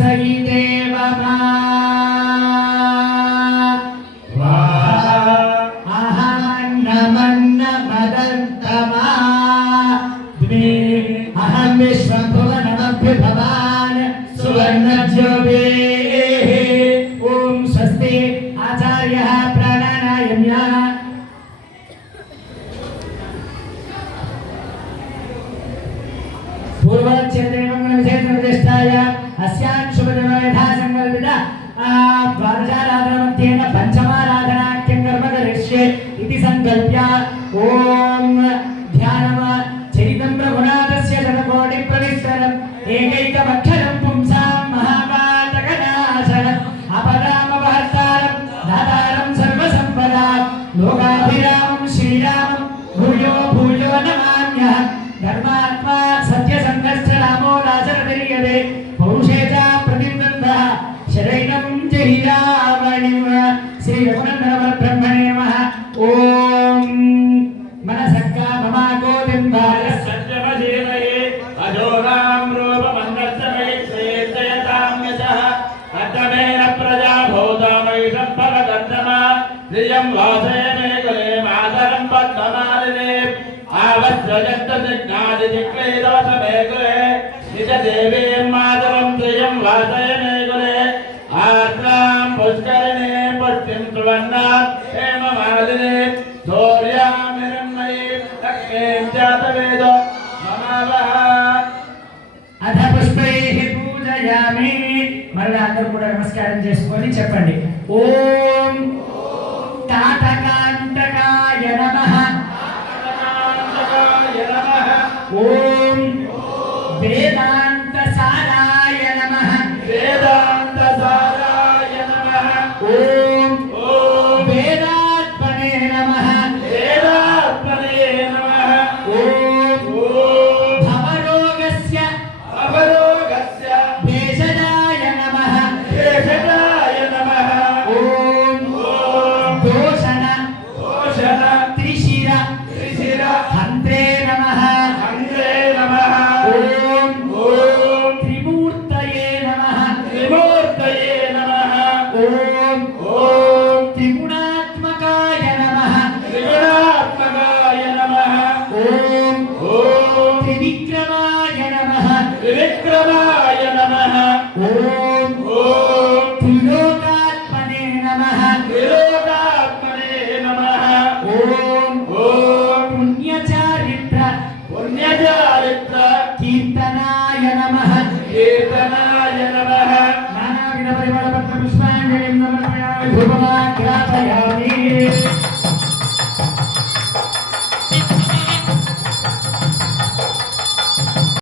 सहितेव मा अहमन्न मदन्तमा द्वे अहं विश्वभुवनमभ्युभवान् सुवर्णज्योतिः ॐ स्वस्ति आचार्यः प्राणानायम्यः पूर्वोच्यदेवमङ्गलविशेषनिर्दिष्टाय अस्यां शुभदिनयथा संकल्पिता द्वादशाराधनमध्येन पञ्चमाराधनाख्यं कर्म करिष्ये इति संकल्प्य ॐ ध्यानम चरितं रघुनाथस्य शतकोटिप्रविस्तरम् एकैकमक्षरं पुंसां महापातकनाशनम् अपदामपहर्तारं दातारं सर्वसम्पदां लोकाभिरामं श्रीरामं भूयो भूयो नमाम्यहम् धर्मात्मा सत्यसन्धश्च रामो दाशरथिर्यते पौरुषे च प्रतिन्दः शरैनं जहि रावणिं श्री रघुनन्दनवरब्रह्मणे नमः ॐ मनसक्का ममा गोविन्दाय सत्यमधीमहि अजोरां रूपमन्दस्तमयि श्रेष्ठयताम्यशः अद्यमेन प्रजा भूतामयिषं फलदर्शमा धियं वासय मे कुले मातरं पद्ममालिने आवस्त्रजन्तसिग्नादिचिक्लेदवसमे कुले निजदेवीं मातरं धियं वासय मे कुले आर्द्रां पुष्करिणे पुष्टिं सुवर्णां हेममालिने शौर्यामिरन्मयी लक्ष्मीं जातवेदो ममावः अथ पुष्पैः पूजयामि మళ్ళీ అందరూ కూడా నమస్కారం చేసుకొని చెప్పండి ఓం తాటకాంతకాయ నమః ఓం వేదాంత సారాయ నమః वेदान्तसाराय नमः ఓం ॐ వేదాత్మనే నమః वेदात्मने नमः ఓం ॐ భవరోగస్య अवरोगस्य భేషజాయ నమః भेषजाय नमः ఓం ॐ దోషణ घोषण త్రిశిర त्रिशिर హంత్రే నమః हन्त्रे नमः ఓం ॐ త్రిమూర్తయే నమః त्रिमूर्तये नमः ఓం ॐ త్రిగుణాత్మకాయ నమః त्रिगुणात्मकाय नमः ఓం ॐ త్రివిక్రమాయ నమః त्रिविक्रमाय नमः ఓం ॐ త్రిలోకాత్మనే నమః त्रिलोकात्मने नमः ఓం ॐ పుణ్యచారిత్ర पुण्यचारित्र కీర్తనాయ నమః कीर्तनाय नमः నానావిధ పరిమళ పత్ర పుష్పాంజలిం సమర్పయామి ధూపమాగ్రాపయామి